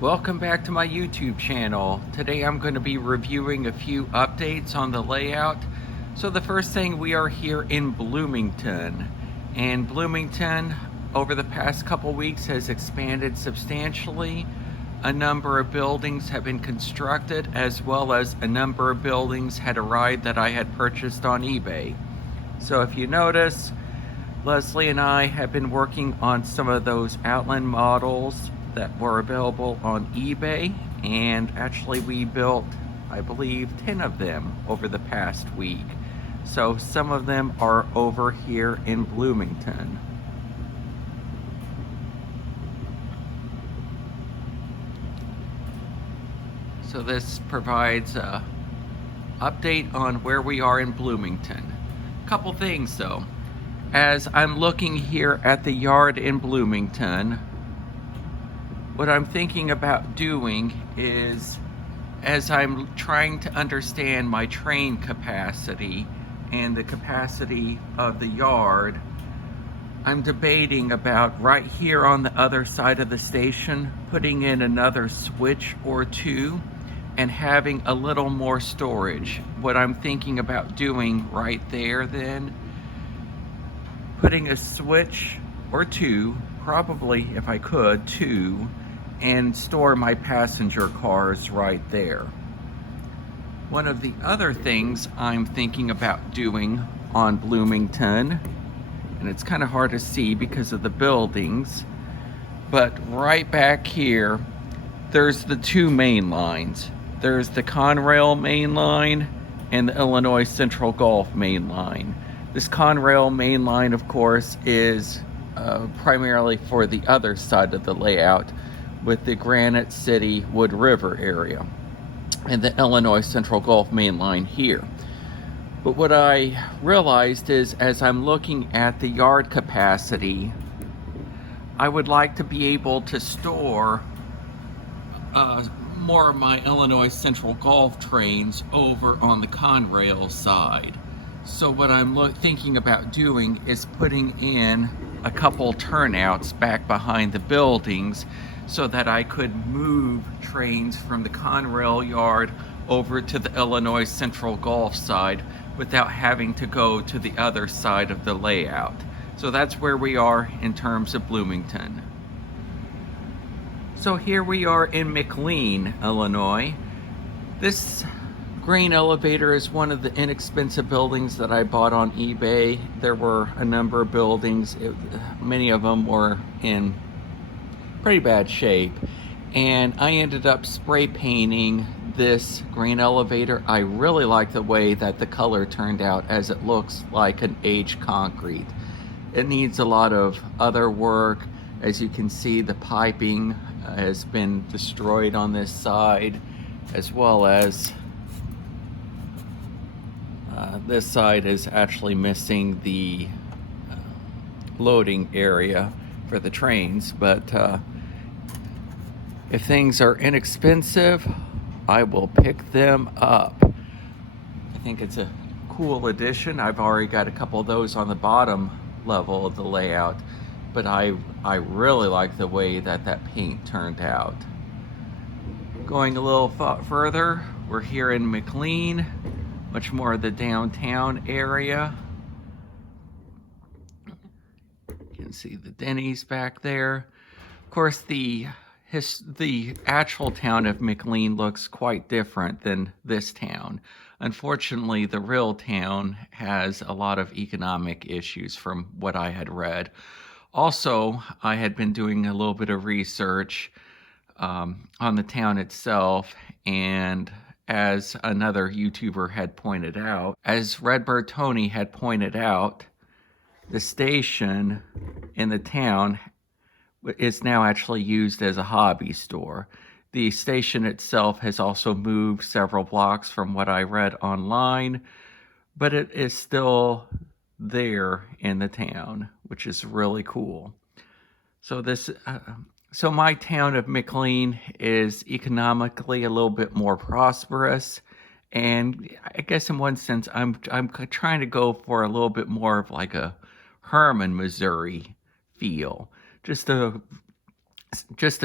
Welcome back to my YouTube channel. Today I'm going to be reviewing a few updates on the layout. So the first thing, we are here in Bloomington. And Bloomington, over the past couple weeks, has expanded substantially. A number of buildings have been constructed, as well as a number of buildings had arrived that I had purchased on eBay. So if you notice, Leslie and I have been working on some of those Outland models that were available on eBay, and actually we built, I believe, 10 of them over the past week. So some of them are over here in Bloomington. So this provides a update on where we are in Bloomington. Couple things though. As I'm looking here at the yard in Bloomington, what I'm thinking about doing is, as I'm trying to understand my train capacity and the capacity of the yard, I'm debating about right here on the other side of the station putting in another switch or two and having a little more storage. What I'm thinking about doing right there then, putting a switch or two, probably if I could, two, and store my passenger cars right there. One of the other things I'm thinking about doing on Bloomington, and it's kind of hard to see because of the buildings, but right back here, there's the two main lines. There's the Conrail main line and the Illinois Central Gulf main line. This Conrail main line, of course, is primarily for the other side of the layout, with the Granite City Wood River area and the Illinois Central Gulf main line here. But what I realized is, as I'm looking at the yard capacity, I would like to be able to store more of my Illinois Central Gulf trains over on the Conrail side. So what I'm thinking about doing is putting in a couple turnouts back behind the buildings so that I could move trains from the Conrail yard over to the Illinois Central Gulf side without having to go to the other side of the layout. So that's where we are in terms of Bloomington. So here we are in Mclean, Illinois. This grain elevator is one of the inexpensive buildings that I bought on eBay. There were a number of buildings, many of them were in pretty bad shape, and I ended up spray painting this grain elevator. I really like the way that the color turned out, as it looks like an aged concrete. It needs a lot of other work. As you can see, the piping has been destroyed on this side, as well as this side is actually missing the loading area for the trains. But if things are inexpensive, I will pick them up. I think it's a cool addition. I've already got a couple of those on the bottom level of the layout, but I really like the way that paint turned out. Going a little further, we're here in Mclean, much more of the downtown area. You can see the Denny's back there. Of course, the actual town of Mclean looks quite different than this town. Unfortunately, the real town has a lot of economic issues from what I had read. Also, I had been doing a little bit of research on the town itself, and as another YouTuber had pointed out, as Redbird Tony had pointed out, the station in the town is now actually used as a hobby store. The station itself has also moved several blocks from what I read online, but it is still there in the town, which is really cool. So so my town of Mclean is economically a little bit more prosperous, and I guess in one sense I'm trying to go for a little bit more of like a Herman, Missouri feel. Just a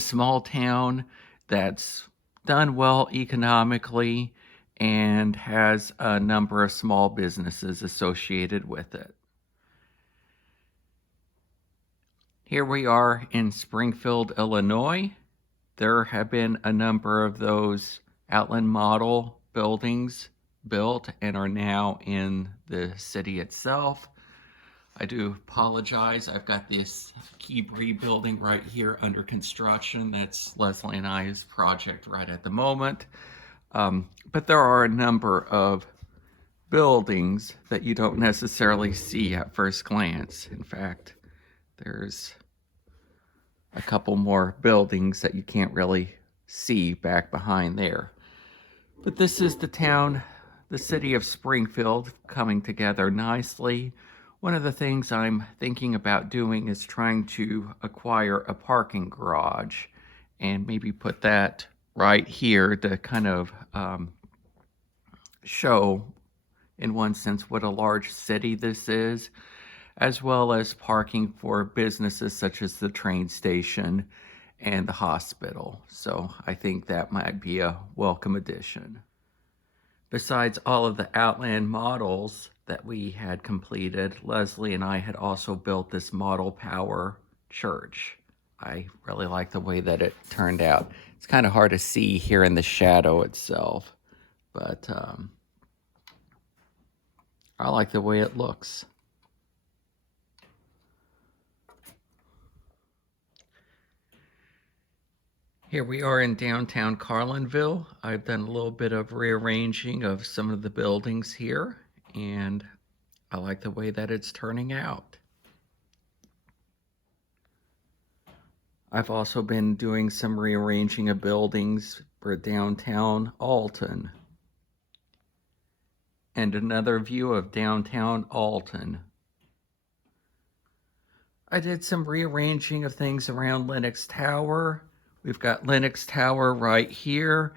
small town that's done well economically and has a number of small businesses associated with it. Here we are in Springfield, Illinois. There have been a number of those Outland model buildings built and are now in the city itself. I do apologize. I've got this Keybri building right here under construction. That's Leslie and I's project right at the moment. But there are a number of buildings that you don't necessarily see at first glance. In fact, there's a couple more buildings that you can't really see back behind there. But this is the town, the city of Springfield, coming together nicely. One of the things I'm thinking about doing is trying to acquire a parking garage and maybe put that right here to kind of show, in one sense, what a large city this is, as well as parking for businesses such as the train station and the hospital. So I think that might be a welcome addition. Besides all of the Outland models that we had completed, Leslie and I had also built this model power church. I really like the way that it turned out. It's kind of hard to see here in the shadow itself, but I like the way it looks. Here we are in downtown Carlinville. I've done a little bit of rearranging of some of the buildings here, and I like the way that it's turning out. I've also been doing some rearranging of buildings for downtown Alton. And another view of downtown Alton. I did some rearranging of things around Lenox Tower. We've got Lenox Tower right here,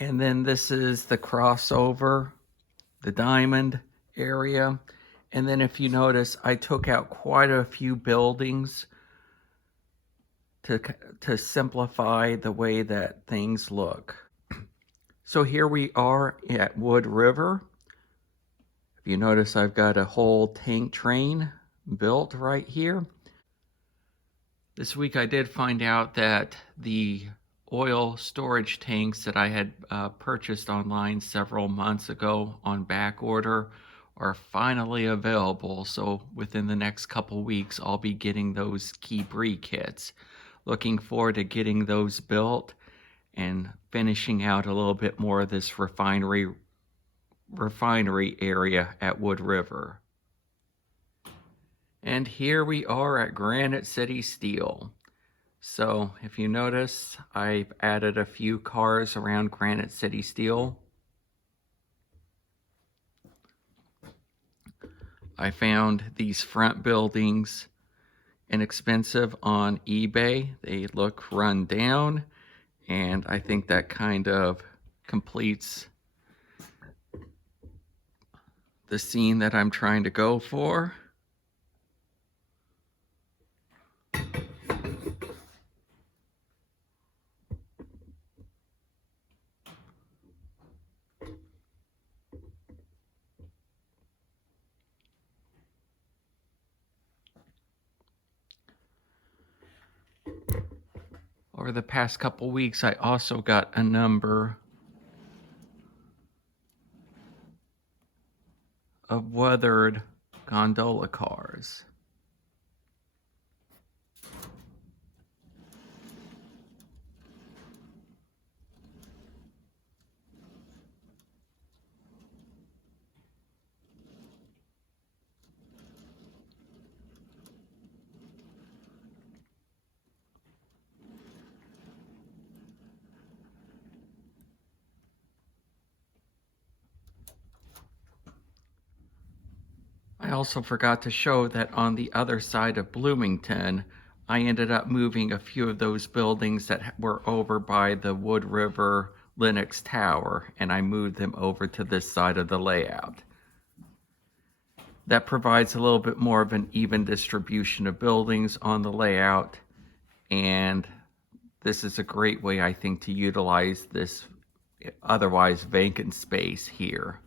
and then this is the crossover, the diamond area. And then if you notice, I took out quite a few buildings to simplify the way that things look. So here we are at Wood River. If you notice, I've got a whole tank train built right here. This week I did find out that the oil storage tanks that I had purchased online several months ago on back order are finally available. So within the next couple weeks, I'll be getting those Keybri kits. Looking forward to getting those built and finishing out a little bit more of this refinery area at Wood River. And here we are at Granite City Steel. So if you notice, I've added a few cars around Granite City Steel. I found these front buildings inexpensive on eBay. They look run down, and I think that kind of completes the scene that I'm trying to go for. Over the past couple weeks, I also got a number of weathered gondola cars. I also forgot to show that on the other side of Bloomington, I ended up moving a few of those buildings that were over by the Wood River Lenox Tower, and I moved them over to this side of the layout. That provides a little bit more of an even distribution of buildings on the layout, and this is a great way, I think, to utilize this otherwise vacant space here.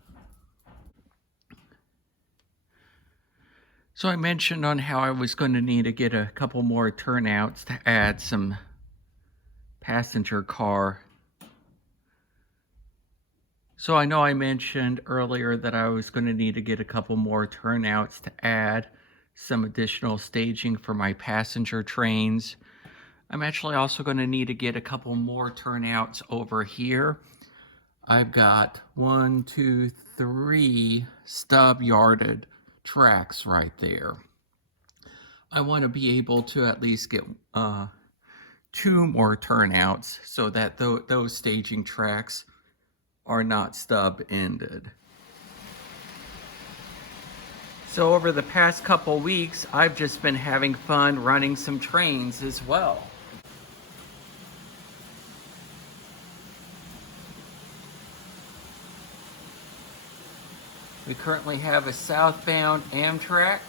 So I mentioned on how I was going to need to get a couple more turnouts to add some passenger car. So I know I mentioned earlier that I was going to need to get a couple more turnouts to add some additional staging for my passenger trains. I'm actually also going to need to get a couple more turnouts over here. I've got 1, 2, 3 stub yarded tracks right there. I want to be able to at least get 2 more turnouts so that those staging tracks are not stub ended. So over the past couple weeks, I've just been having fun running some trains as well. We currently have a southbound Amtrak.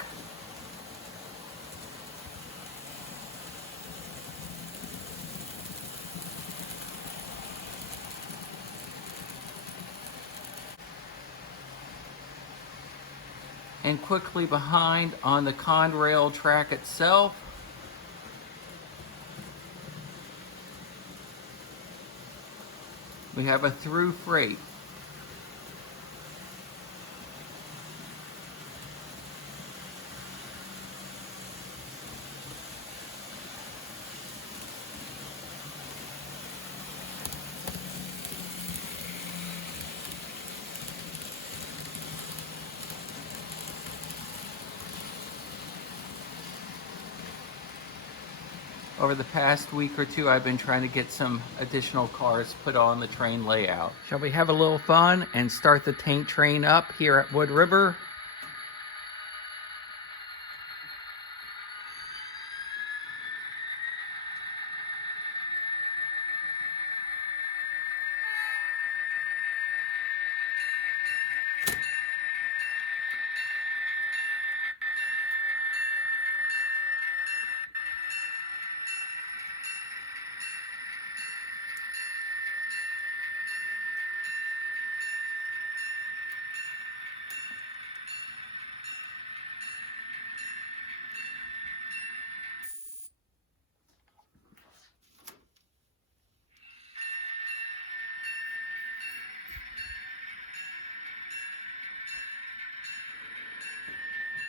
And quickly behind on the Conrail track itself, we have a through freight. Over the past week or two, I've been trying to get some additional cars put on the train layout. Shall we have a little fun and start the tank train up here at Wood River?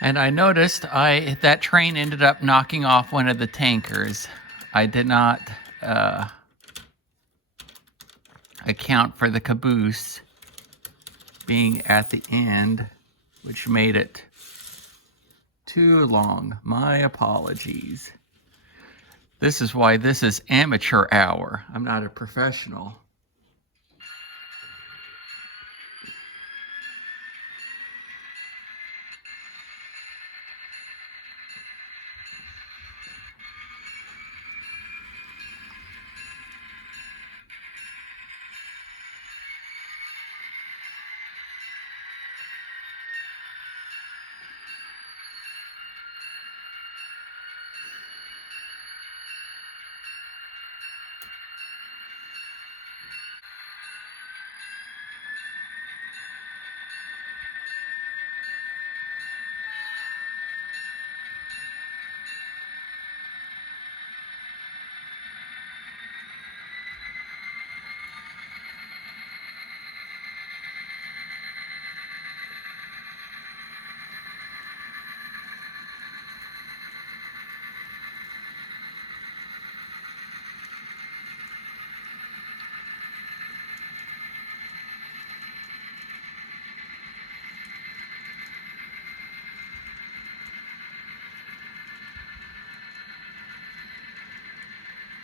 And I noticed that train ended up knocking off one of the tankers. I did not account for the caboose being at the end, which made it too long. My apologies. This is why this is amateur hour. I'm not a professional.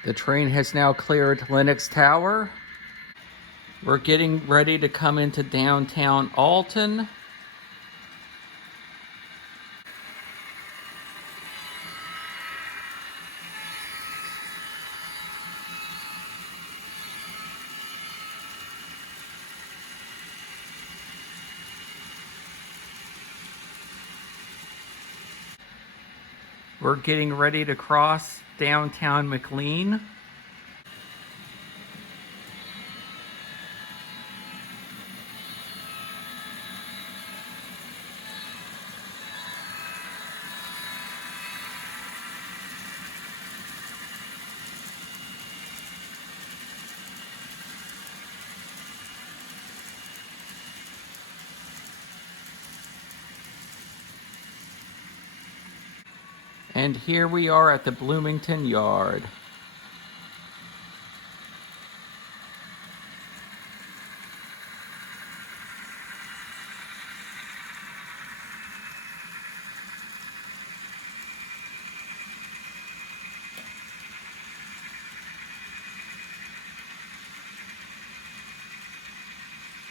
The train has now cleared Lenox Tower. We're getting ready to come into downtown Alton. We're getting ready to cross downtown Mclean. And here we are at the Bloomington yard.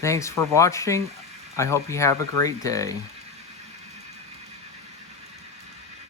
Thanks for watching. I hope you have a great day.